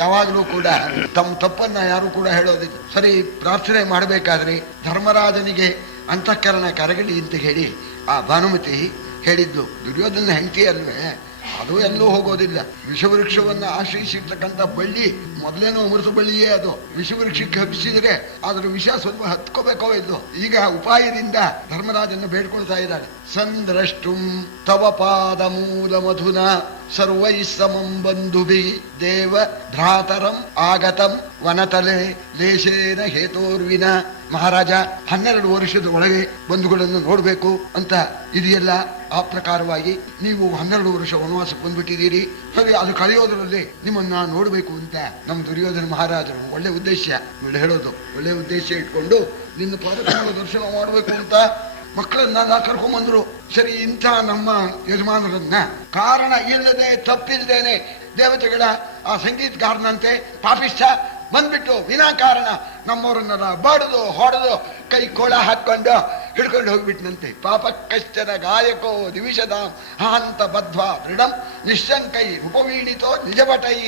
ಯಾವಾಗಲೂ ಕೂಡ ತಮ್ಮ ತಪ್ಪನ್ನ ಯಾರು ಕೂಡ ಹೇಳೋದಿಲ್ಲ. ಸರಿ, ಪ್ರಾರ್ಥನೆ ಮಾಡಬೇಕಾದ್ರೆ ಧರ್ಮರಾಜನಿಗೆ ಅಂತಃಕರಣ ಕರಗಲಿ ಅಂತ ಹೇಳಿ ಆ ಭಾನುಮತಿ ಹೇಳಿದ್ದು. ದುರ್ಯೋಧನ ಹೆಂಡತಿ ಅಲ್ವೇ, ಅದು ಎಲ್ಲೂ ಹೋಗೋದಿಲ್ಲ. ವಿಷವೃಕ್ಷವನ್ನ ಆಶ್ರಯಿಸಿರ್ತಕ್ಕಂಥ ಬಳ್ಳಿ ಮೊದಲೇನೋ ಅಮೃತ ಬಳ್ಳಿಯೇ ಅದು. ವಿಷವೃಕ್ಷಕ್ಕೆ ಹಬ್ಬಿಸಿದ್ರೆ ಅದ್ರ ವಿಷ ಸ್ವಲ್ಪ ಹತ್ಕೋಬೇಕೋ ಇದ್ದು. ಈಗ ಉಪಾಯದಿಂದ ಧರ್ಮರಾಜನ್ನು ಬೇಡ್ಕೊಳ್ತಾ ಇದ್ದಾಳೆ. ಸಂದ್ರಷ್ಟುಂ ತವ ಪಾದ ಮೂಲ ಮಧುನ ಸರ್ವೈ ಸಮಂ ಬಂಧುಭಿ ದೇವ ಭ್ರಾತರಂ ಆಗತಂ ವನತಲೆ ಲೇಶೇನ ಹೇತೋರ್ವಿನ. ಮಹಾರಾಜ 12 ವರ್ಷದ ಒಳಗೆ ಬಂಧುಗಳನ್ನು ನೋಡಬೇಕು ಅಂತ ಇದೆಯಲ್ಲ, ಆ ಪ್ರಕಾರವಾಗಿ ನೀವು 12 ವರ್ಷ ವನವಾಸಕ್ಕೆ ಬಂದ್ಬಿಟ್ಟಿದ್ದೀರಿ. ಸರಿ, ಅದು ಕಳೆಯೋದ್ರಲ್ಲಿ ನಿಮ್ಮನ್ನ ನೋಡಬೇಕು ಅಂತ ನಮ್ಮ ದುರ್ಯೋಧನ ಮಹಾರಾಜರು ಒಳ್ಳೆ ಉದ್ದೇಶ ಹೇಳೋದು. ಒಳ್ಳೆ ಉದ್ದೇಶ ಇಟ್ಕೊಂಡು ನಿನ್ನ ಪಾದಕಮಲ ದರ್ಶನ ಮಾಡಬೇಕು ಅಂತ ಮಕ್ಕಳನ್ನ ಕರ್ಕೊಂಡ್ಬಂದ್ರು. ಸರಿ, ಇಂಥ ನಮ್ಮ ಯಜಮಾನರನ್ನ ಕಾರಣ ಇಲ್ಲದೆ ತಪ್ಪಿಲ್ದೇನೆ ದೇವತೆಗಳ ಆ ಸಂಗೀತಗಾರನಂತೆ ಪಾಪಿಷ್ಠ ಬಂದ್ಬಿಟ್ಟು ವಿನಾಕಾರಣ ನಮ್ಮವ್ರನ್ನೆಲ್ಲ ಬಡದು ಹೊಡೆದು ಕೈ ಕೋಳ ಹಾಕೊಂಡು ಹಿಡ್ಕೊಂಡು ಹೋಗ್ಬಿಟ್ನಂತೆ. ಪಾಪ ಕಶ್ಚನ ಗಾಯಕೋ ದಿವಿಷದಾಂ ಹಾಂತ ಬದ್ಧ್ವಾ ದೃಢಂ ನಿಶ್ಶಂಕೈ ಉಪವೀಣಿತೋ ನಿಜ ಭಟೈ.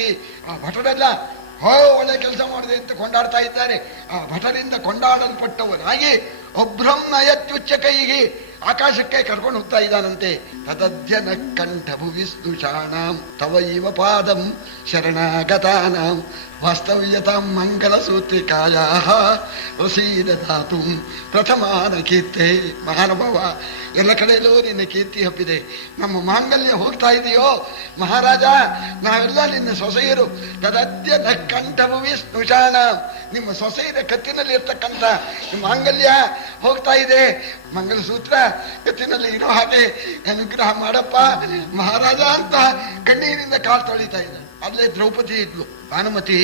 ಆ ಭಟರೆಲ್ಲ ಒಳ್ಳೆ ಕೆಲಸ ಮಾಡಿದೆ ಅಂತ ಕೊಂಡಾಡ್ತಾ ಇದ್ದಾರೆ. ಆ ಭಟರಿಂದ ಕೊಂಡಾಡಲ್ಪಟ್ಟವನಾಗಿ ಒಬ್ರಂ ನಯತ್ಯುಚ್ಚ ಕೈಗೆ ಆಕಾಶಕ್ಕೆ ಕರ್ಕೊಂಡು ಹೋಗ್ತಾ ಇದ್ದಾನಂತೆ. ತದಧ್ಯನ ಕಂಠ ಭುವಿಸ್ತುಷಾಣಾಂ ತವೈವ ಪಾದಂ ಶರಣಾಗತಾನಾಂ ವಾಸ್ತವ್ಯತಾಂ ಮಂಗಲ ಸೂತ್ರಿಕಾಯಾ ವಸೀದ ಧಾತು ಪ್ರಥಮಾನ ಕೀರ್ತೆ. ಮಹಾನುಭಾವ, ಎಲ್ಲ ಕಡೆಯಲ್ಲೂ ನಿನ್ನ ಕೀರ್ತಿ ಹಬ್ಬಿದೆ. ನಮ್ಮ ಮಾಂಗಲ್ಯ ಹೋಗ್ತಾ ಇದೆಯೋ ಮಹಾರಾಜ, ನಾವೆಲ್ಲ ನಿನ್ನ ಸೊಸೆಯರು. ತದದ್ಯ ಕಂಠಭುವಿ ಸ್ನುಷಾಣ, ನಿಮ್ಮ ಸೊಸೆಯರ ಕತ್ತಿನಲ್ಲಿ ಇರ್ತಕ್ಕಂಥ ಮಾಂಗಲ್ಯ ಹೋಗ್ತಾ ಇದೆ. ಮಂಗಲಸೂತ್ರ ಕತ್ತಿನಲ್ಲಿ ಇರೋ ಹಾಗೆ ಅನುಗ್ರಹ ಮಾಡಪ್ಪ ಮಹಾರಾಜ ಅಂತ ಕಣ್ಣೀರಿಂದ ಕಾಲು ತೊಳಿತಾ ಇದ್ದ. ಅಲ್ಲೇ ದ್ರೌಪದಿ ಇದ್ಲು. ಭಾನುಮತಿ,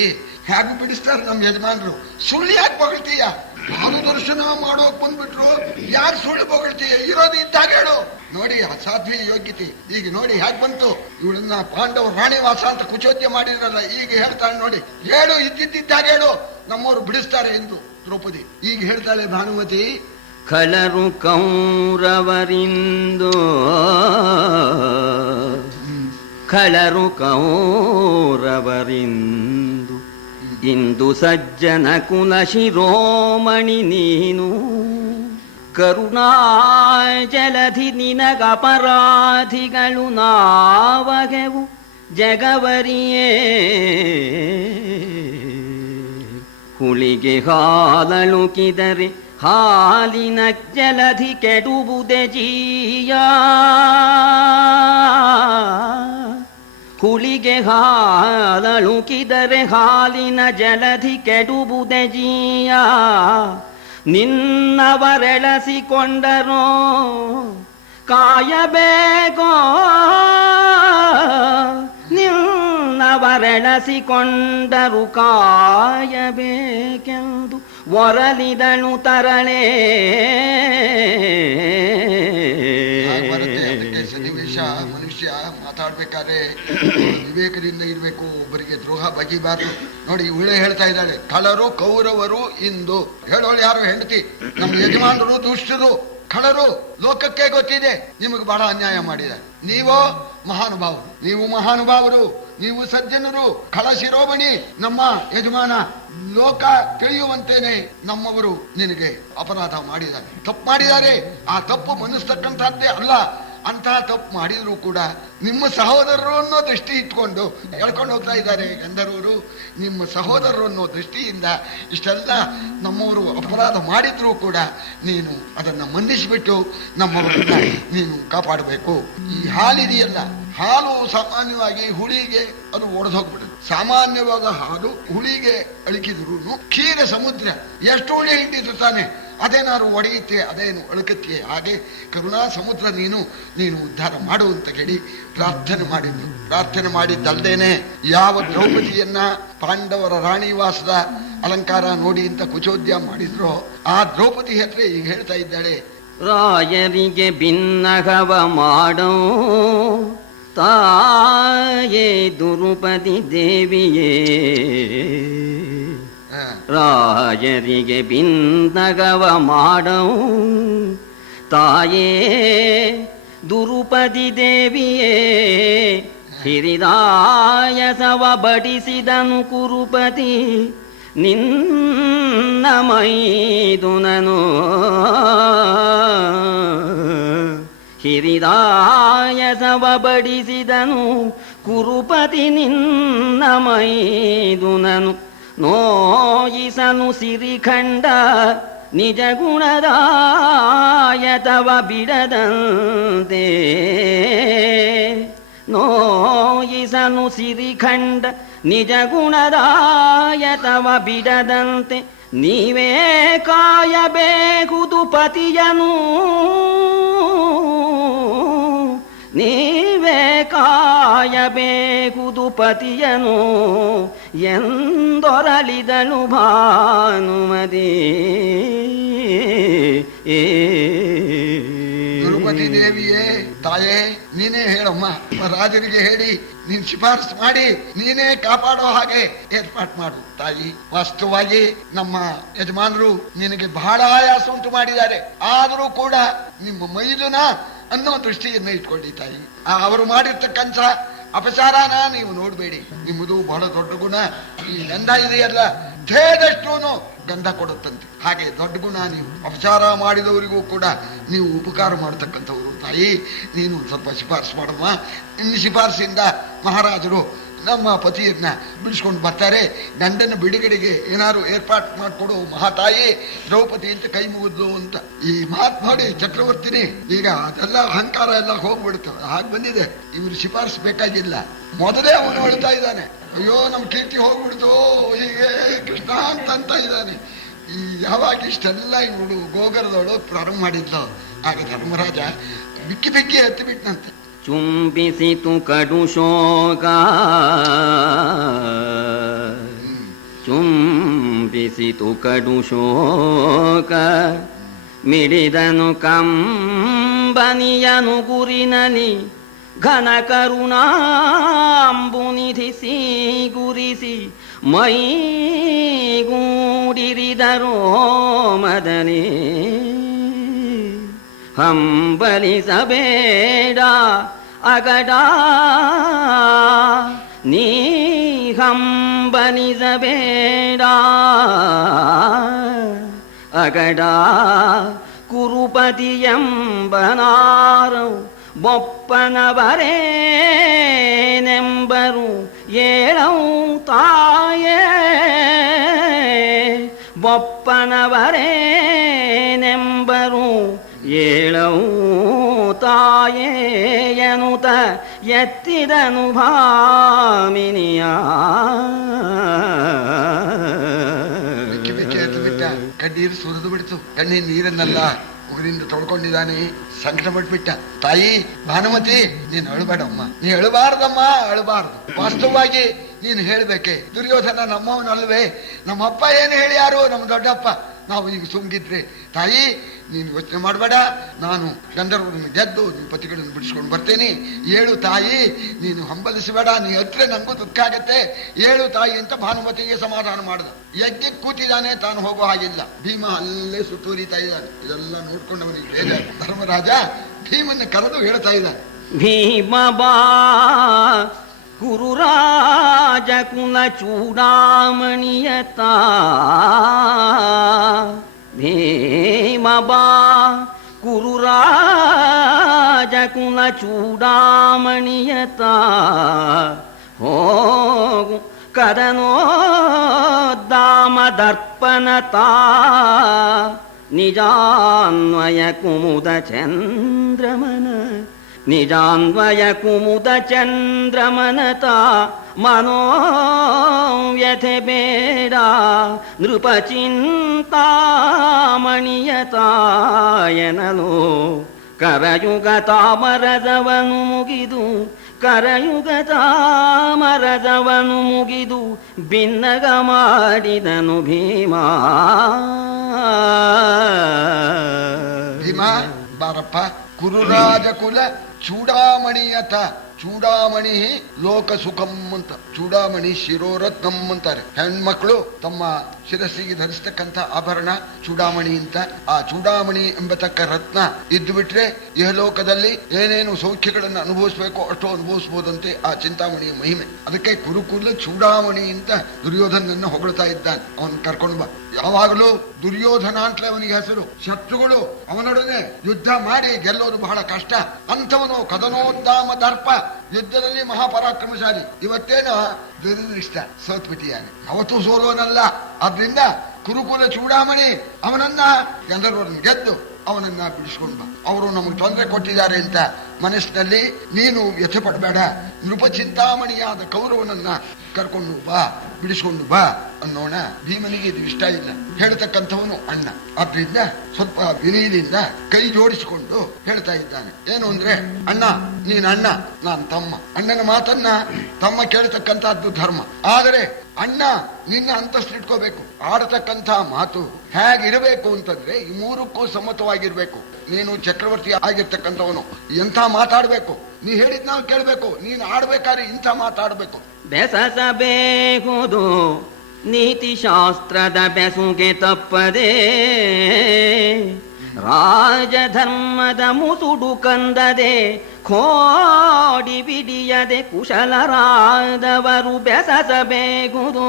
ಹೇಗೆ ಬಿಡಿಸ್ತಾರೆ ನಮ್ಮ ಯಜಮಾನ್ರು. ಸುಳ್ಳು ಯಾಕೆ ಹೊಗಳ್ತೀಯ? ಭಾನು ದರ್ಶನ ಮಾಡೋಕ್ ಬಂದ್ಬಿಟ್ರು, ಯಾಕೆ ಸುಳ್ಳು ಹೊಗಳ್ತೀಯ? ಇರೋದು ಇದ್ದಾಗ ಹೇಳು. ನೋಡಿ, ಅಸಾಧ್ಯ ಯೋಗ್ಯತೆ. ಈಗ ನೋಡಿ ಹೇಗೆ ಬಂತು. ಇವಳನ್ನ ಪಾಂಡವ ರಾಣಿವಾಸ ಅಂತ ಕುಚೋದ್ಯ ಮಾಡಿದ್ರಲ್ಲ, ಈಗ ಹೇಳ್ತಾಳೆ ನೋಡಿ. ಹೇಳು, ಇದ್ದಿದ್ದಾಗ ಹೇಳು, ನಮ್ಮವರು ಬಿಡಿಸ್ತಾರೆ ಎಂದು. ದ್ರೌಪದಿ ಈಗ ಹೇಳ್ತಾಳೆ, ಭಾನುಮತಿ, ಖಳರು ಕೌರವರಿಂದು ಖಳರು ಕೌರವರಿಂದು ಇಂದು ಸಜ್ಜನ ಕುಲ ಶಿರೋಮಣಿ ನೀನು. ಕರುಣಾಜಲಧಿ ನಿನಗಪರಾಧಿಗಳು ನಾವಗೆವು ಜಗವರಿಯೇ. ಹುಳಿಗೆ ಹಾಲಳುಕಿದರೆ ಹಾಲಿನ ಜಲಧಿ ಕೆಡುವುದೆ ಜೀಯ. ಹುಳಿಗೆ ಹಾಲಳುಕಿದರೆ ಹಾಲಿನ ಜಲಧಿ ಕೆಡುವುದೆ ಜೀಯ. ನಿನ್ನವರೆಳಸಿಕೊಂಡರೋ ಕಾಯಬೇಕೋ, ನಿನ್ನವರೆಳಸಿಕೊಂಡರು ಕಾಯಬೇಕೆಂದು ಒರಲಿದಳು ತರಳೇ. ಸನ್ನಿವೇಶ ಮನುಷ್ಯ ಮಾತಾಡ್ಬೇಕಾದ್ರೆ ವಿವೇಕದಿಂದ ಇರ್ಬೇಕು, ಒಬ್ಬರಿಗೆ ದ್ರೋಹ ಬಗೆಬಾರ್ದು. ನೋಡಿ, ಇವಳೇ ಹೇಳ್ತಾ ಇದ್ದಾಳೆ, ಖಳರು ಕೌರವರು ಇಂದು. ಹೇಳೋಳು ಯಾರು? ಹೆಂಡತಿ. ನಮ್ಮ ಯಜಮಾನರು ದುಷ್ಟರು, ಖಳರು. ಲೋಕಕ್ಕೆ ಗೊತ್ತಿದೆ ನಿಮಗೆ ಬಹಳ ಅನ್ಯಾಯ ಮಾಡಿದ್ದಾರೆ. ನೀವೋ ಮಹಾನುಭಾವರು, ನೀವು ಮಹಾನುಭಾವರು, ನೀವು ಸಜ್ಜನರು. ಖಳ ಶಿರೋಮಣಿ ನಮ್ಮ ಯಜಮಾನ. ಲೋಕ ತಿಳಿಯುವಂತೇನೆ ನಮ್ಮವರು ನಿನಗೆ ಅಪರಾಧ ಮಾಡಿದ್ದಾರೆ, ತಪ್ಪು ಮಾಡಿದ್ದಾರೆ. ಆ ತಪ್ಪು ಮನ್ನಿಸ್ತಕ್ಕಂಥದ್ದೇ ಅಲ್ಲ. ಅಂತಹ ತಪ್ಪು ಮಾಡಿದ್ರು ಕೂಡ ನಿಮ್ಮ ಸಹೋದರರು ಅನ್ನೋ ದೃಷ್ಟಿ ಇಟ್ಕೊಂಡು ಹೇಳ್ಕೊಂಡು ಹೋಗ್ತಾ ಇದ್ದಾರೆ ಗಂಧರ್ವರು. ನಿಮ್ಮ ಸಹೋದರರು ಅನ್ನೋ ದೃಷ್ಟಿಯಿಂದ ಇಷ್ಟೆಲ್ಲ ನಮ್ಮವರು ಅಪರಾಧ ಮಾಡಿದ್ರು ಕೂಡ ನೀನು ಅದನ್ನ ಮನ್ನಿಸಿಬಿಟ್ಟು ನಮ್ಮವರನ್ನ ನೀನು ಕಾಪಾಡಬೇಕು. ಈ ಹಾಲಿದೆಯಲ್ಲ, ಹಾಲು ಸಾಮಾನ್ಯವಾಗಿ ಹುಳಿಗೆ ಅದು ಒಡೆದೋಗ್ಬಿಡುತ್ತೆ. ಸಾಮಾನ್ಯವಾದ ಹಾಲು ಹುಳಿಗೆ ಅಳಿಕಿದ್ರು ಕ್ಷೀರ ಸಮುದ್ರ ಎಷ್ಟು ಹುಳಿ ಹಿಂಡಿದ್ರು ತಾನೆ, ಅದೇನಾದ್ರು ಒಡೆಯುತ್ತೆ, ಅದೇನು ಅಳುಕತ್ತೆ. ಹಾಗೆ ಕರುಣಾ ಸಮುದ್ರ ನೀನು ಉದ್ಧಾರ ಮಾಡುವಂತ ಹೇಳಿ ಪ್ರಾರ್ಥನೆ ಮಾಡಿದ್ರು. ಪ್ರಾರ್ಥನೆ ಮಾಡಿದ್ದಲ್ದೇನೆ ಯಾವ ದ್ರೌಪದಿಯನ್ನ ಪಾಂಡವರ ರಾಣಿವಾಸದ ಅಲಂಕಾರ ನೋಡಿ ಅಂತ ಕುಚೋದ್ಯ ಮಾಡಿದ್ರು, ಆ ದ್ರೌಪದಿ ಹತ್ರ ಈಗ ಹೇಳ್ತಾ ಇದ್ದಾಳೆ, ರಾಯರಿಗೆ ಭಿನ್ನಗವ ಮಾಡೋ ತಾಯೇ ದುರುಪದಿ ದೇವಿಯೇ. ರಾಯರಿಗೆ ಭಿನ್ನಗವ ಮಾಡೋ ತಾಯೇ ದುರುಪದಿ ದೇವಿಯೇ. ಹಿರಿದಾಯಸವ ಬಡಿಸಿದನು ಕುರುಪತಿ ನಿನ್ನ ಮೈದುನನು. ಹಿರಿದಾಯಸವ ಬಡಿಸಿದನು ಕುರುಪತಿ ನಿನ್ನ ಮೈದುನನು. ನೋಯಿಸನು ಸಿರಿಖಂಡ ನಿಜ ಗುಣದಾಯತವ ಬಿಡದಂತೆ. ನೋಯಿಸನು ಸಿರಿಖಂಡ ನಿಜ ಗುಣದಾಯತವ ಬಿಡದಂತೆ. ನೀವೇ ಕಾಯಬೇಕುದು ಪತಿಯನು, ನೀವೇ ಕಾಯಬೇಕುದು ಪತಿಯನು ಎಂದೊರಲಿದಳು ಭಾನುಮತಿ. ತಿರುಪತಿ ದೇವಿಯೇ, ತಾಯೇ ನೀನೇ ಹೇಳಮ್ಮ, ರಾಜನಿಗೆ ಹೇಳಿ ನೀನ್ ಶಿಫಾರಸು ಮಾಡಿ ನೀನೇ ಕಾಪಾಡೋ ಹಾಗೆ ಏರ್ಪಾಟ್ ಮಾಡು ತಾಯಿ. ವಾಸ್ತವವಾಗಿ ನಮ್ಮ ಯಜಮಾನರು ನಿನಗೆ ಬಹಳ ಆಯಾಸ ಉಂಟು ಮಾಡಿದ್ದಾರೆ, ಆದರೂ ಕೂಡ ನಿಮ್ಮ ಮೈದುನ ಅನ್ನೋ ದೃಷ್ಟಿಯನ್ನು ಇಟ್ಕೊಳ್ಳಿ ತಾಯಿ. ಅವರು ಮಾಡಿರ್ತಕ್ಕಂಥ ಅಪಚಾರನ ನೀವು ನೋಡ್ಬೇಡಿ. ನಿಮ್ಮದು ಬಹಳ ದೊಡ್ಡ ಗುಣ. ಈ ಗಂಧ ಇದೆಯಲ್ಲ, ಧೇದಷ್ಟು ಗಂಧ ಕೊಡುತ್ತಂತೆ. ಹಾಗೆ ದೊಡ್ಡ ಗುಣ. ನೀವು ಅಪಚಾರ ಮಾಡಿದವರಿಗೂ ಕೂಡ ನೀವು ಉಪಕಾರ ಮಾಡತಕ್ಕಂಥವ್ರು ತಾಯಿ. ನೀನು ಸ್ವಲ್ಪ ಶಿಫಾರಸು ಮಾಡಮ್ಮ. ನಿನ್ನ ಶಿಫಾರಸಿಂದ ಮಹಾರಾಜರು ನಮ್ಮ ಪತಿಯನ್ನ ಬಿಡಿಸ್ಕೊಂಡು ಬರ್ತಾರೆ. ಗಂಡನ ಬಿಡುಗಡೆಗೆ ಏನಾದ್ರು ಏರ್ಪಾಟ್ ಮಾಡಿಕೊಡು ಮಹಾತಾಯಿ ದ್ರೌಪದಿ ಅಂತ ಕೈ ಮುಗಿದ್ಲು ಅಂತ. ಈ ಮಾತು ನೋಡಿ ಚಕ್ರವರ್ತಿನಿ ಈಗ ಅದೆಲ್ಲ ಅಹಂಕಾರ ಎಲ್ಲ ಹೋಗ್ಬಿಡ್ತವೆ. ಹಾಗೆ ಬಂದಿದೆ. ಇವ್ರು ಶಿಫಾರಸು ಬೇಕಾಗಿಲ್ಲ, ಮೊದಲೇ ಅವನು ಹೇಳ್ತಾ ಇದ್ದಾನೆ, ಅಯ್ಯೋ ನಮ್ಮ ಕೀರ್ತಿ ಹೋಗ್ಬಿಡ್ತು ಹೀಗೆ ಕೃಷ್ಣ ಅಂತ ಇದ್ದಾನೆ. ಈ ಯಾವಾಗ ಇಷ್ಟೆಲ್ಲ ಇವಳು ಗೋಗರದವಳು ಪ್ರಾರಂಭ ಮಾಡಿದ್ಲು, ಆಗ ಧರ್ಮರಾಜ ಬಿಕ್ಕಿ ಬಿಕ್ಕಿ ಎತ್ತಿ ಬಿಟ್ಟನಂತೆ. ಚುಂಬಿಸಿತು ಕಡು ಶೋಕ, ಚುಂಬಿಸಿತು ಕಡು ಶೋಕ, ಮಿಡಿದನು ಕಂಬನಿಯನು ಗುರಿನಲಿ ಘನ ಕರುಣಾಂಬುನಿಧಿಸಿ ಗುರಿಸಿ ಮೈಗೂಡಿರಿದರೋ ಮದನೇ. ಹಂಬಲಿಸಬೇಡ ಅಗಡ ನೀ ಹಂಬಲಿಸಬೇಡ ಅಗಡ. ಕುರುಪತಿಯಂಬನಾರು ಬೊಪ್ಪನವರೇನೆಂಬರು ಏಳೌ ತಾಯೇ. ಬೊಪ್ಪನವರೇನೆಂಬರು ಏಳೌ ತಾಯೇ ಎನ್ನುತ್ತ ಎತ್ತಿದನು ಭಾಮಿನಿಯ. ಕಣ್ಣೀರು ಸುರಿದು ಬಿಡ್ತು. ಕಣ್ಣೀರು ನೀರನ್ನೆಲ್ಲ ಉಗುರಿಂದ ತೊಳ್ಕೊಂಡಿದ್ದಾನೆ. ಸಂಕಟ ಪಟ್ಬಿಟ್ಟ. ತಾಯಿ ಭಾನುಮತಿ ನೀನು ಅಳಬೇಡಮ್ಮ, ನೀ ಅಳಬಾರ್ದಮ್ಮ, ಅಳಬಾರ್ದು. ವಾಸ್ತವವಾಗಿ ನೀನು ಹೇಳ್ಬೇಕೆ, ದುರ್ಯೋಧನ ನಮ್ಮವನಲ್ವೇ, ನಮ್ಮಪ್ಪ ಏನು ಹೇಳಿ ಯಾರು ನಮ್ಮ ದೊಡ್ಡಪ್ಪ, ನಾವು ಈಗ ಸುಮ್ಗಿದ್ರೆ. ತಾಯಿ ನೀನು ಯೋಚನೆ ಮಾಡಬೇಡ, ನಾನು ಗಂಧರ್ವರನ್ನು ಗೆದ್ದು ನಿಮ್ಮ ಪತಿಗಳನ್ನು ಬಿಡಿಸ್ಕೊಂಡು ಬರ್ತೇನೆ. ಏಳು ತಾಯಿ, ನೀನು ಹಂಬಲಿಸಬೇಡ, ನೀ ಹತ್ರ ನಂಗೂ ದುಃಖ ಆಗತ್ತೆ, ಏಳು ತಾಯಿ ಅಂತ ಭಾನುಮತಿಗೆ ಸಮಾಧಾನ ಮಾಡಿದ. ಯಜ್ಞಕ್ಕೆ ಕೂತಿದ್ದಾನೆ, ತಾನು ಹೋಗೋ ಹಾಗಿಲ್ಲ. ಭೀಮ ಅಲ್ಲೇ ಸುತ್ತೂರಿತಾ ಇದ್ದಾನೆ. ಇದೆಲ್ಲ ನೋಡ್ಕೊಂಡು ಅವನಿಗೆ ಬೇಜಾರು. ಧರ್ಮರಾಜ ಭೀಮನ್ನು ಕರೆದು ಹೇಳ್ತಾ ಇದ್ದಾನೆ, ಭೀಮ ಬಾ ಕುರುರಾಜ ಕುಲ ಚೂಡಾಮಣಿಯತ. ಭೀಮ ಬಾ ಕುರುರಾಜ ಕುಲ ಚೂಡಾಮಣಿಯತ. ಹೋಗು ಕದನೋದ್ದಾಮ ದರ್ಪಣತಾ ನಿಜಾನ್ವಯ ಕುಮುದ ಚಂದ್ರಮನ. ನಿಜಾನ್ವಯ ಕುಮುದ ಚಂದ್ರಮನತ ಮನೋವ್ಯಥೆ ಬೇಡ ನೃಪಚಿಂತಾಮಣಿಯತಾಯನಲು. ಕರಯುಗ ತಾಮರದವನು ಮುಗಿದು, ಕರಯುಗ ತಾಮರದವನು ಮುಗಿದು ಭಿನ್ನಗ ಮಾಡಿದನು ಭೀಮ. ಭೀಮ ಬಾರಪ್ಪ, ಕುರುರಾಜ ಕುಲ ಚೂಡಾಮಣಿಯತ. ಚೂಡಾಮಣಿ ಲೋಕ ಸುಖಂ ಅಂತ. ಚೂಡಾಮಣಿ ಶಿರೋರತ್ನಂ ಅಂತಾರೆ. ಹೆಣ್ಮಕ್ಳು ತಮ್ಮ ಶಿರಸ್ಸಿಗೆ ಧರಿಸ್ತಕ್ಕಂಥ ಆಭರಣ ಚೂಡಾಮಣಿ ಅಂತ. ಆ ಚೂಡಾಮಣಿ ಎಂಬತಕ್ಕ ರತ್ನ ಇದ್ದು ಬಿಟ್ರೆ ಇಹಲೋಕದಲ್ಲಿ ಏನೇನು ಸೌಖ್ಯಗಳನ್ನು ಅನುಭವಿಸ್ಬೇಕೋ ಅಷ್ಟು ಅನುಭವಿಸಬಹುದಂತೆ ಆ ಚಿಂತಾಮಣಿಯ ಮಹಿಮೆ. ಅದಕ್ಕೆ ಕುರುಕುಲ ಚೂಡಾಮಣಿ ಅಂತ ದುರ್ಯೋಧನನ್ನ ಹೊಗಳ್ತಾ ಇದ್ದಾನೆ. ಅವನ್ ಕರ್ಕೊಂಡು ಬಾ. ಯಾವಾಗಲೂ ದುರ್ಯೋಧನ ಅಂತಲೇ ಅವನಿಗೆ ಹೆಸರು. ಶತ್ರುಗಳು ಅವನೊಡನೆ ಯುದ್ಧ ಮಾಡಿ ಗೆಲ್ಲೋದು ಬಹಳ ಕಷ್ಟ. ಅಂಥವನು ಕದನೋದ್ದಾಮ ದರ್ಪ, ಯುದ್ಧದಲ್ಲಿ ಮಹಾಪರಾಕ್ರಮಶಾಲಿ. ಇವತ್ತೇನು ದುರದೃಷ್ಟ ಸೋತ್ಬಿಟ್ಟಿಯಾನೆ. ಅವತ್ತು ಸೋಲೋನಲ್ಲ. ಆದ್ರಿಂದ ಕುರುಕುಲ ಚೂಡಾಮಣಿ ಅವನನ್ನ ಎಲ್ಲರನ್ನು ಗೆದ್ದು ಅವನನ್ನ ಬಿಡಿಸ್ಕೊಂಡು ಬಾ. ಅವರು ನಮಗೆ ತೊಂದರೆ ಕೊಟ್ಟಿದ್ದಾರೆ ಅಂತ ಮನಸ್ಸಿನಲ್ಲಿ ನೀನು ವ್ಯಥೆ ಪಡಬೇಡ. ನೃಪ ಚಿಂತಾಮಣಿಯಾದ ಕೌರವನನ್ನ ಕರ್ಕೊಂಡು ಬಾ, ಬಿಡಿಸ್ಕೊಂಡು ಬಾ ಅನ್ನೋಣ. ಭೀಮನಿಗೆ ಇದು ಇಷ್ಟ ಇಲ್ಲ. ಹೇಳ್ತಕ್ಕಂಥವನು ಅಣ್ಣ. ಆದ್ರಿಂದ ಸ್ವಲ್ಪ ವಿನಯದಿಂದ ಕೈ ಜೋಡಿಸಿಕೊಂಡು ಹೇಳ್ತಾ ಇದ್ದಾನೆ. ಏನು ಅಂದ್ರೆ, ಅಣ್ಣ ನೀನ್ ಅಣ್ಣ, ನಾನ್ ತಮ್ಮ. ಅಣ್ಣನ ಮಾತನ್ನ ತಮ್ಮ ಕೇಳ್ತಕ್ಕಂಥದ್ದು ಧರ್ಮ. ಆದರೆ ಅಣ್ಣ ನಿನ್ನ ಅಂತಸ್ತಿಟ್ಕೋಬೇಕು. ಆಡತಕ್ಕಂಥ ಮಾತು ಹೇಗಿರಬೇಕು ಅಂತಂದ್ರೆ ಈ ಮೂರಕ್ಕೂ ಸಮ್ಮತವಾಗಿರ್ಬೇಕು. ನೀನು ಚಕ್ರವರ್ತಿ ಆಗಿರ್ತಕ್ಕಂಥವನು. ಎಂಥ ಮಾತಾಡ್ಬೇಕು, ನೀ ಹೇಳಿದ್ ನಾವು ಕೇಳ್ಬೇಕು. ನೀನು ಆಡ್ಬೇಕಾದ್ರೆ ಇಂಥ ಮಾತಾಡ್ಬೇಕು. ಬೆಸಸಬೇಕುದು ನೀತಿ ಶಾಸ್ತ್ರದ ಬೆಸುಗೆ ತಪ್ಪದೆ, ರಾಜಧರ್ಮದ ಮುಸುಡು ಕಂದದೆ, ಕೋಡಿ ಬಿಡಿಯದೆ ಕುಶಲರಾದವರು ಬೆಸಸಬೇಕುದು.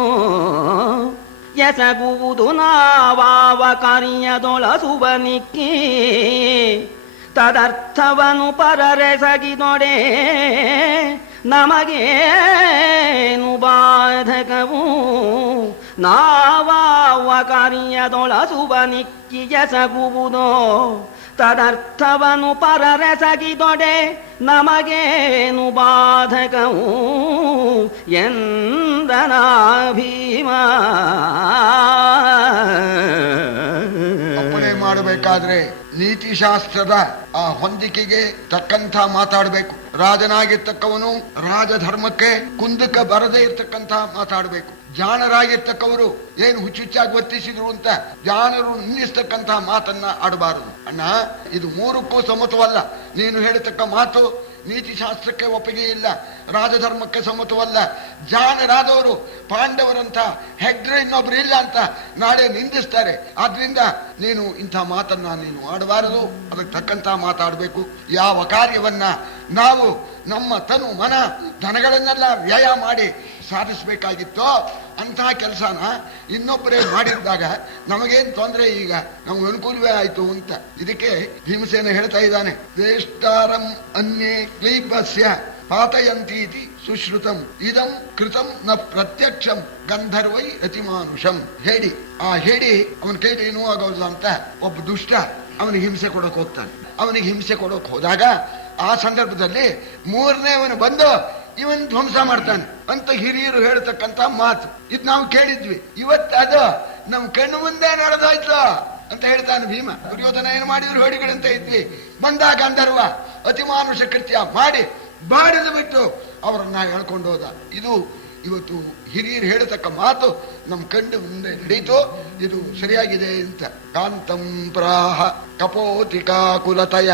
ಎಸಗುವುದು ನಾವಾವ ಕಾರ್ಯದೊಳಸುವ ನಿಕ್ಕಿ, ತದರ್ಥವನು ಪರರೆಸಗಿದೊಡೆ ನಮಗೇನು ಬಾಧಕವು. ನಾವಾವ ಕಾರ್ಯದೊಳಸುವ ನಿಕ್ಕಿ ಎಸಗುವುದೋ, ತದರ್ಥವನು ಪರರೆಸಗಿದೊಡೆ ನಮಗೇನು ಬಾಧಕವು ಎಂದನ ಭೀಮ. ಅಪ್ಪಣೆ ಮಾಡಬೇಕಾದ್ರೆ ನೀತಿಶಾಸ್ತ್ರದ ಆ ಹೊಂದಿಕೆಗೆ ತಕ್ಕಂಥ ಮಾತಾಡಬೇಕು. ರಾಜನಾಗಿರ್ತಕ್ಕವನು ರಾಜಧರ್ಮಕ್ಕೆ ಕುಂದಕ ಬರದೇ ಇರ್ತಕ್ಕಂಥ ಮಾತಾಡಬೇಕು. ಜಾಣರಾಗಿರ್ತಕ್ಕವರು ಏನು ಹುಚ್ಚುಚ್ಚಾಗಿ ವರ್ತಿಸಿದ್ರು ಅಂತ ಜಾಣರು ನಿಲ್ಲಿಸ್ತಕ್ಕಂಥ ಮಾತನ್ನ ಆಡಬಾರದು. ಅಣ್ಣ, ಇದು ಮೂರಕ್ಕೂ ಸಮ್ಮತವಲ್ಲ. ನೀನು ಹೇಳತಕ್ಕ ಮಾತು ನೀತಿಶಾಸ್ತ್ರಕ್ಕೆ ಒಪ್ಪಿಗೆ ಇಲ್ಲ, ರಾಜಧರ್ಮಕ್ಕೆ ಸಮ್ಮತವಲ್ಲ. ಜಾಣರಾದವರು ಪಾಂಡವರಂತ ಹೆಗ್ರೆ ಇನ್ನೊಬ್ರು ಇಲ್ಲ ಅಂತ ನಾಳೆ ನಿಂದಿಸ್ತಾರೆ. ಆದ್ರಿಂದ ನೀನು ಇಂಥ ಮಾತನ್ನ ನೀನು ಆಡಬಾರದು. ಅದಕ್ಕೆ ತಕ್ಕಂಥ ಮಾತಾಡಬೇಕು. ಯಾವ ಕಾರ್ಯವನ್ನ ನಾವು ನಮ್ಮ ತನು ಮನ ಧನಗಳನ್ನೆಲ್ಲ ವ್ಯಯ ಮಾಡಿ ಸಾಧಿಸಬೇಕಾಗಿತ್ತೋ ಅಂತಹ ಕೆಲಸನ ಇನ್ನೊಬ್ಬರೇ ಮಾಡಿದಾಗ ನಮಗೇನ್ ತೊಂದರೆ, ಈಗ ನಮ್ಗೆ ಅನುಕೂಲವೇ ಆಯ್ತು ಅಂತ. ಇದಕ್ಕೆ ಭೀಮಸೇನ ಹೇಳ್ತಾ ಇದ್ದಾನೆ, ವೇಷ್ಟಾರಂ ಅನ್ಯೇ ಕ್ಲೀಪಸ್ಯ ಪಾತಯಂತೀತಿ ಸುಶ್ರುತಂ ಇದಂ ಕೃತಂ ನ ಪ್ರತ್ಯಕ್ಷಂ ಗಂಧರ್ವೈ ಅತಿಮಾನುಷಂ. ಹೇಳಿ ಅವನ ಕೈಲಿ ಏನೂ ಆಗೋದಿಲ್ಲ ಅಂತ ಒಬ್ಬ ದುಷ್ಟ ಅವನಿಗೆ ಹಿಂಸೆ ಕೊಡೋಕೆ ಹೋಗ್ತಾನೆ. ಅವನಿಗೆ ಹಿಂಸೆ ಕೊಡೋಕೆ ಹೋದಾಗ ಆ ಸಂದರ್ಭದಲ್ಲಿ ಮೂರನೇವನು ಬಂದು ಇವನ್ ಧ್ವಂಸ ಮಾಡ್ತಾನೆ ಅಂತ ಹಿರಿಯರು ಹೇಳ್ತಕ್ಕಂತ ಮಾತು. ಇದು ನಾವು ಕೇಳಿದ್ವಿ. ಇವತ್ತು ಅದು ನಮ್ ಕಣ್ಣು ಮುಂದೆ ನಡೆದೋಯ್ತು ಅಂತ ಹೇಳ್ತಾನೆ ಭೀಮ. ದುರ್ಯೋಧನ ಏನು ಮಾಡಿದ್ರು ಹೊಡಿಗಳಂತ ಇದ್ವಿ. ಬಂದ ಗಂಧರ್ವ ಅತಿಮಾನುಷ ಕೃತ್ಯ ಮಾಡಿ ಬಾಡಿದು ಬಿಟ್ಟು ಅವರನ್ನ ಹೇಳ್ಕೊಂಡು ಹೋದ. ಇದು ಇವತ್ತು ಹಿರಿಯರು ಹೇಳತಕ್ಕ ಮಾತು ನಮ್ ಕಣ್ಣು ಮುಂದೆ ನಡೀತು. ಇದು ಸರಿಯಾಗಿದೆ ಅಂತ. ಕಾಂತಂ ಪ್ರಾಹ ಕಪೋತಿಕಾ ಕುಲತಯ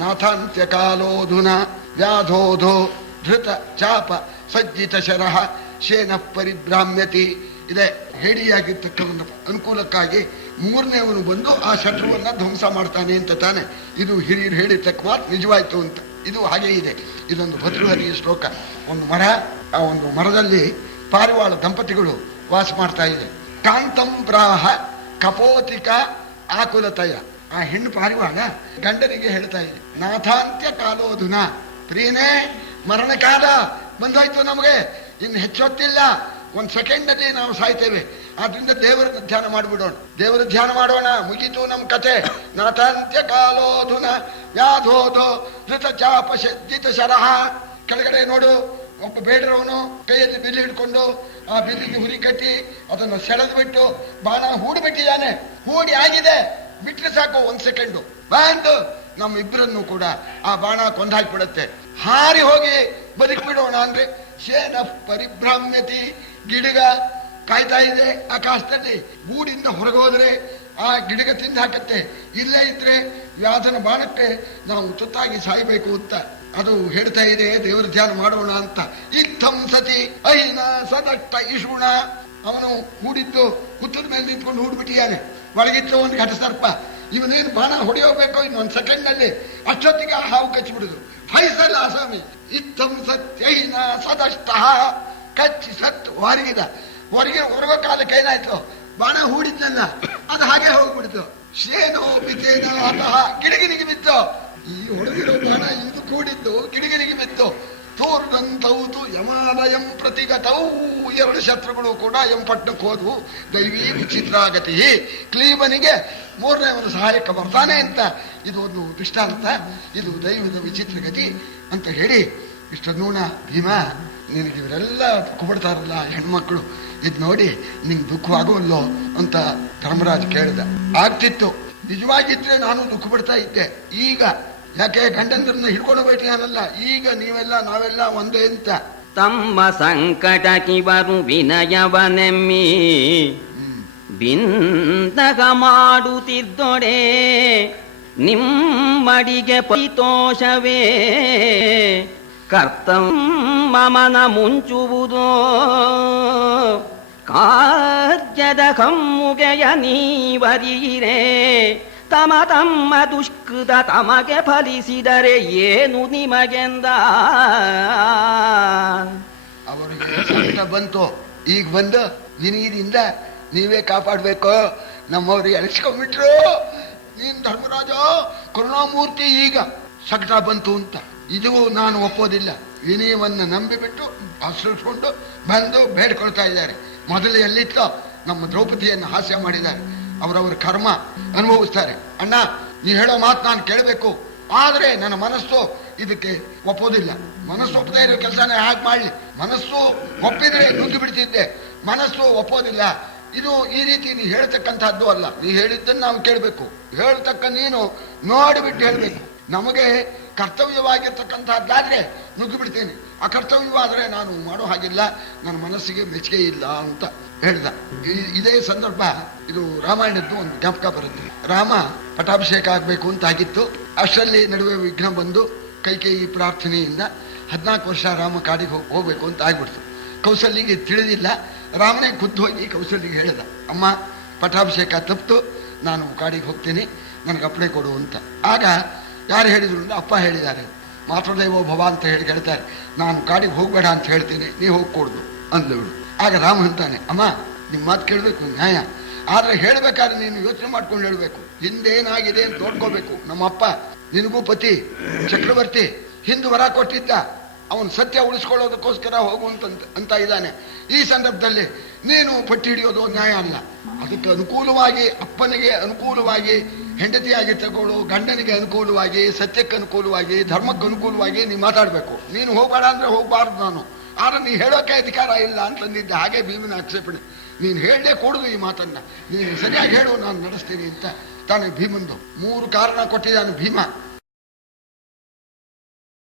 ನಾಥಾಂತ್ಯ ಕಾಲೋಧುನ ವ್ಯಾಧೋಧೋ ಧೃತ ಚಾಪ ಸಜ್ಜಿತ ಶರಹ ಶೇನ ಪರಿಭ್ರಾಮ್ಯತಿ. ಇದೆ ಹೇಡಿಯಾಗಿರ್ತಕ್ಕವನ್ನ ಅನುಕೂಲಕ್ಕಾಗಿ ಮೂರನೇವನು ಬಂದು ಆ ಶತ್ರುವನ್ನ ಧ್ವಂಸ ಮಾಡ್ತಾನೆ ಅಂತ ತಾನೆ. ಇದು ಹಿರಿಯರು ಹೇಳಿರ್ತಕ್ಕ ಮಾತು ನಿಜವಾಯ್ತು ಅಂತ. ಇದು ಹಾಗೆ ಇದೆ. ಇದೊಂದು ಭತೃಹರಿಯ ಶ್ಲೋಕ. ಒಂದು ಮರ, ಆ ಒಂದು ಮರದಲ್ಲಿ ಪಾರಿವಾಳ ದಂಪತಿಗಳು ವಾಸ ಮಾಡ್ತಾ ಇದೆ. ಕಾಂತಂ ಪ್ರಾಹ ಕಪೋತಿಕ ಆಕುಲತಯ. ಆ ಹೆಣ್ಣು ಪಾರಿವಾಳ ಗಂಡನಿಗೆ ಹೇಳ್ತಾ ಇದೆ, ನಾಥಾಂತ್ಯ ಕಾಲೋಧುನ, ಪ್ರಿಯನೇ ಮರಣ ಕಾಲ ಬಂದೋಯ್ತು ನಮಗೆ, ಇನ್ನು ಹೆಚ್ಚೊತ್ತಿಲ್ಲ, ಒಂದ್ ಸೆಕೆಂಡ್ ಅಲ್ಲಿ ನಾವು ಸಾಯ್ತೇವೆ. ಆದ್ರಿಂದ ದೇವರನ್ನ ಧ್ಯಾನ ಮಾಡಿಬಿಡೋಣ, ದೇವರ ಧ್ಯಾನ ಮಾಡೋಣ, ಮುಗೀತು ನಮ್ ಕತೆ. ನಾಥಾಂತ್ಯ ಕಾಲೋಧುನ ವ್ಯಾಧೋಧೋ ಧೃತ ಚಾಪ ಸಜ್ಜಿತ ಶರಹ. ಕೆಳಗಡೆ ನೋಡು, ಒಬ್ಬ ಬೇಡರವನು ಕೈಯಲ್ಲಿ ಬಿಲ್ಲು ಹಿಡ್ಕೊಂಡು ಆ ಬಿಲ್ಲಿಗೆ ಹುರಿ ಕಟ್ಟಿ ಅದನ್ನು ಸೆಳೆದು ಬಿಟ್ಟು ಬಾಣ ಹೂಡ್ಬಿಟ್ಟಿದ್ದಾನೆ. ಹೂಡಿ ಆಗಿದೆ, ಬಿಟ್ರೆ ಸಾಕು ಒಂದ್ ಸೆಕೆಂಡು ಬಂದು ನಮ್ಮ ಇಬ್ಬರನ್ನು ಕೂಡ ಆ ಬಾಣ ಕೊಂದಾಕ್ಬಿಡುತ್ತೆ. ಹಾರಿ ಹೋಗಿ ಬದುಕ್ಬಿಡೋಣ ಅಂದ್ರೆ ಶೇನ ಪರಿಭ್ರಾಮ್ಯತಿ. ಗಿಡಗ ಕಾಯ್ತಾ ಇದೆ ಆಕಾಶದಲ್ಲಿ, ಗೂಡಿಂದ ಹೊರಗೋದ್ರೆ ಆ ಗಿಡಗ ತಿಂದು ಹಾಕತ್ತೆ. ಇಲ್ಲೇ ಇದ್ರೆ ವ್ಯಾಧನ ಬಾಣಕ್ಕೆ ನಾವು ತುತ್ತಾಗಿ ಸಾಯ್ಬೇಕು ಅಂತ ಅದು ಹೇಳ್ತಾ ಇದೆ ದೇವರ ಧ್ಯಾನ ಮಾಡೋಣ ಅಂತ. ಇತ್ತಂ ಸತಿ ಐನ ಸದಟ್ಟ ಇಶುಣ. ಅವನು ಹೂಡಿದ್ದು ಹುತ್ತದ ಮೇಲೆ ನಿಂತ್ಕೊಂಡು ಹೂಡ್ಬಿಟ್ಟಿಯಾನೆ. ಒಳಗಿತ್ತು ಒಂದು ಘಟಸರ್ಪ. ಇವನೇನು ಬಾಣ ಹೊಡೆಯೋಬೇಕು ಇನ್ನೊಂದು ಸೆಕೆಂಡ್ ನಲ್ಲಿ, ಅಷ್ಟೊತ್ತಿಗೆ ಆ ಹಾವು ಕಚ್ಚಿಬಿಡುದು. ಫೈಸಲ್ ಆಸಾಮಿ ಇತ್ತಂ ಸತ್ಯೈನ ಸದಷ್ಟ ಕಚ್ಚಿ ಸತ್ತು ಹೊರಗಿದ. ಹೊರಗೋ ಕಾಲಕ್ಕೆ ಏನಾಯ್ತು, ಬಾಣ ಹೂಡಿದ್ನಲ್ಲ ಅದು ಹಾಗೆ ಹೋಗ್ಬಿಡ್ತು. ಶೇನೋ ಬಿದ್ದೇನ ಅತಃ ಗಿಡಗಿನಿಗೆ ಬಿತ್ತು. ಈ ಹೊಡೆದಿರೋ ಬಾಣ ಇದು ಕೂಡಿದ್ದು ಗಿಡಗಿನಿಗೆ ಬಿತ್ತು. ತೋರ್ನಂತೌತು ಯಮಾಲಯಂ ಪ್ರತಿಗತೌ. ಎರಡು ಶತ್ರುಗಳು ಕೂಡ ಎಂಪಟ್ಟಕ್ಕೆ ಹೋದ್ವು. ದೈವೀ ವಿಚಿತ್ರಾಗತಿ. ಕ್ಲೀಬನಿಗೆ ಮೂರನೇವನು ಸಹಾಯಕ ಬರ್ತಾನೆ ಅಂತ ಇದು ಒಂದು ದೃಷ್ಟಾಂತ. ಇದು ದೈವದ ವಿಚಿತ್ರಗತಿ ಅಂತ ಹೇಳಿ ಇಷ್ಟನ್ನೂಣ ಭೀಮ, ನಿನಗೆ ಇವರೆಲ್ಲ ಕುಬಿಡ್ತಾರಲ್ಲ ಹೆಣ್ಮಕ್ಳು, ಇದ್ ನೋಡಿ ನಿಂಗೆ ದುಃಖವಾಗುವಲ್ಲೋ ಅಂತ ಧರ್ಮರಾಜ್ ಕೇಳಿದ. ಆಗ್ತಿತ್ತು, ನಿಜವಾಗಿದ್ರೆ ನಾನು ದುಃಖ ಪಡ್ತಾ ಇದ್ದೆ. ಈಗ ಯಾಕೆ ಗಂಡಂದ್ರನ್ನ ಹಿಡ್ಕೊಂಡು ಹೋಗ್ಬಿಟ್ಟಿಯಾನಲ್ಲ, ಈಗ ನೀವೆಲ್ಲ ನಾವೆಲ್ಲ ಒಂದೇ ಅಂತ. ತಮ್ಮ ಸಂಕಟ ಕಿವರು ವಿನಯವನೆಮ್ಮಿ ಬಿಂದಗ ಮಾಡುತ್ತಿದ್ದೊಡೆ ನಿಮ್ಮಡಿಗೆ ಪರಿತೋಷವೇ ಕರ್ತಮ್ಮನ ಮುಂಚುವುದೋ ಕಾರ್ಯದ ಕಮ್ಮುಗೆಯ ನೀವರೀರೇ ತಮ ತಮ್ಮ ದುಷ್ಕೃತ ತಮಗೆ ಫಲಿಸಿದರೆ ಏನು ನಿಮಗೆಂದ. ಅವರಿಗೆ ಸಂಕಟ ಬಂತು, ಈಗ ಬಂದು ನಿನಗಿದಿಂದ ನೀವೇ ಕಾಪಾಡ್ಬೇಕು, ನಮ್ಮವ್ರಿಗೆ ಎಳೆಸ್ಕೊಂಡ್ಬಿಟ್ರು. ನೀನ್ ಧರ್ಮರಾಜ ಕರುಣಾಮೂರ್ತಿ, ಈಗ ಸಂಕಟ ಬಂತು ಅಂತ ಇದು ನಾನು ಒಪ್ಪೋದಿಲ್ಲ. ವಿನಯವನ್ನು ನಂಬಿಬಿಟ್ಟು ಆಶ್ರಯಿಸ್ಕೊಂಡು ಬಂದು ಬೇಡ್ಕೊಳ್ತಾ ಇದ್ದಾರೆ. ಮೊದಲು ಎಲ್ಲಿತ್ತೋ ನಮ್ಮ ದ್ರೌಪದಿಯನ್ನು ಹಾಸ್ಯ ಮಾಡಿದ್ದಾರೆ. ಅವರವರ ಕರ್ಮ ಅನುಭವಿಸ್ತಾರೆ. ಅಣ್ಣ, ನೀ ಹೇಳೋ ಮಾತು ನಾನು ಕೇಳಬೇಕು, ಆದ್ರೆ ನನ್ನ ಮನಸ್ಸು ಇದಕ್ಕೆ ಒಪ್ಪೋದಿಲ್ಲ. ಮನಸ್ಸು ಒಪ್ಪದೇ ಇರೋ ಕೆಲಸನೇ ಹಾಗೆ ಮಾಡ್ಲಿ. ಮನಸ್ಸು ಒಪ್ಪಿದ್ರೆ ನುಗ್ಗಿ ಬಿಡ್ತಿದ್ದೆ, ಮನಸ್ಸು ಒಪ್ಪೋದಿಲ್ಲ. ಇದು ಈ ರೀತಿ ನೀ ಹೇಳ್ತಕ್ಕಂಥದ್ದು ಅಲ್ಲ. ನೀ ಹೇಳಿದ್ದನ್ನು ನಾವು ಕೇಳಬೇಕು. ಹೇಳ್ತಕ್ಕ ನೀನು ನೋಡಿಬಿಟ್ಟು ಹೇಳ್ಬೇಕು. ನಮಗೆ ಕರ್ತವ್ಯವಾಗಿರ್ತಕ್ಕಂಥದ್ದಾದ್ರೆ ನುಗ್ಗಿ ಬಿಡ್ತೇನೆ, ಅಕರ್ತವ್ಯವಾದ್ರೆ ನಾನು ಮಾಡೋ ಹಾಗಿಲ್ಲ, ನನ್ನ ಮನಸ್ಸಿಗೆ ಮೆಚ್ಚುಗೆ ಇಲ್ಲ ಅಂತ ಹೇಳ್ದ. ಇದೇ ಸಂದರ್ಭ ಇದು ರಾಮಾಯಣದ್ದು ಒಂದು ಜ್ಞಾಪಕ ಬರುತ್ತೆ. ರಾಮ ಪಟ್ಟಾಭಿಷೇಕ ಆಗ್ಬೇಕು ಅಂತ ಆಗಿತ್ತು. ಅಷ್ಟರಲ್ಲಿ ನಡುವೆ ವಿಘ್ನ ಬಂದು ಕೈಕೇಯಿ ಪ್ರಾರ್ಥನೆಯಿಂದ 14 ವರ್ಷ ರಾಮ ಕಾಡಿಗೆ ಹೋಗ್ಬೇಕು ಅಂತ ಆಗ್ಬಿಡ್ತು. ಕೌಸಲ್ಯಿಗೆ ತಿಳಿದಿಲ್ಲ. ರಾಮನೇ ಖುದ್ದು ಹೋಗಿ ಕೌಸಲ್ಯಿಗೆ ಹೇಳ್ದ, ಅಮ್ಮ ಪಟ್ಟಾಭಿಷೇಕ ತಪ್ಪಿತು, ನಾನು ಕಾಡಿಗೆ ಹೋಗ್ತೀನಿ, ನನಗೆ ಅಪ್ಪಣೆ ಕೊಡು ಅಂತ. ಆಗ ಯಾರು ಹೇಳಿದ್ರು ಅಂದ್ರೆ ಅಪ್ಪ ಹೇಳಿದ್ದಾರೆ. ಮಾತೃದೇವೋ ಭವ ಅಂತ ಹೇಳಿ ಹೇಳ್ತಾರೆ, ನಾನು ಕಾಡಿಗೆ ಹೋಗ್ಬೇಡ ಅಂತ ಹೇಳ್ತೀನಿ, ನೀ ಹೋಗ್ಕೊಡ್ದು ಅಂದ್ಲವಳು. ಆಗ ರಾಮ ಅಂತಾನೆ, ಅಮ್ಮ ನಿಮ್ಮ ಮಾತು ಕೇಳಬೇಕು, ನ್ಯಾಯ, ಆದ್ರೆ ಹೇಳ್ಬೇಕಾದ್ರೆ ನೀನು ಯೋಚನೆ ಮಾಡ್ಕೊಂಡು ಹೇಳ್ಬೇಕು. ಹಿಂದೇನಾಗಿದೆ ಅಂತ ನೋಡ್ಕೋಬೇಕು. ನಮ್ಮಪ್ಪ ನಿನಗೂ ಪತಿ ಚಕ್ರವರ್ತಿ ಹಿಂದೆ ವರ ಕೊಟ್ಟಿದ್ದ, ಅವನು ಸತ್ಯ ಉಳಿಸ್ಕೊಳ್ಳೋದಕ್ಕೋಸ್ಕರ ಹೋಗುವಂತ ಅಂತ ಇದ್ದಾನೆ. ಈ ಸಂದರ್ಭದಲ್ಲಿ ನೀನು ಪಟ್ಟಿ ಹಿಡಿಯೋದು ನ್ಯಾಯ ಅಲ್ಲ. ಅದಕ್ಕೆ ಅನುಕೂಲವಾಗಿ, ಅಪ್ಪನಿಗೆ ಅನುಕೂಲವಾಗಿ ಹೆಂಡತಿಯಾಗಿ ತಗೊಳ್ಳು, ಗಂಡನಿಗೆ ಅನುಕೂಲವಾಗಿ, ಸತ್ಯಕ್ಕೆ ಅನುಕೂಲವಾಗಿ, ಧರ್ಮಕ್ಕೆ ಅನುಕೂಲವಾಗಿ ನೀನು ಮಾತಾಡಬೇಕು. ನೀನು ಹೋಗಬೇಡ ಅಂದ್ರೆ ಹೋಗ್ಬಾರ್ದು ನಾನು, ಆದ್ರೆ ನೀ ಹೇಳೋಕೆ ಅಧಿಕಾರ ಇಲ್ಲ ಅಂತಂದಿದ್ದೆ. ಹಾಗೆ ಭೀಮನ ಆಕ್ಷೇಪಣೆ, ನೀನು ಹೇಳದೆ ಕೊಡುದು ಈ ಮಾತನ್ನ, ನೀನು ಸರಿಯಾಗಿ ಹೇಳು, ನಾನು ನಡೆಸ್ತೀನಿ ಅಂತ ತಾನೇ ಭೀಮಂದು 3 ಕಾರಣ ಕೊಟ್ಟಿದ್ದಾನೆ ಭೀಮ.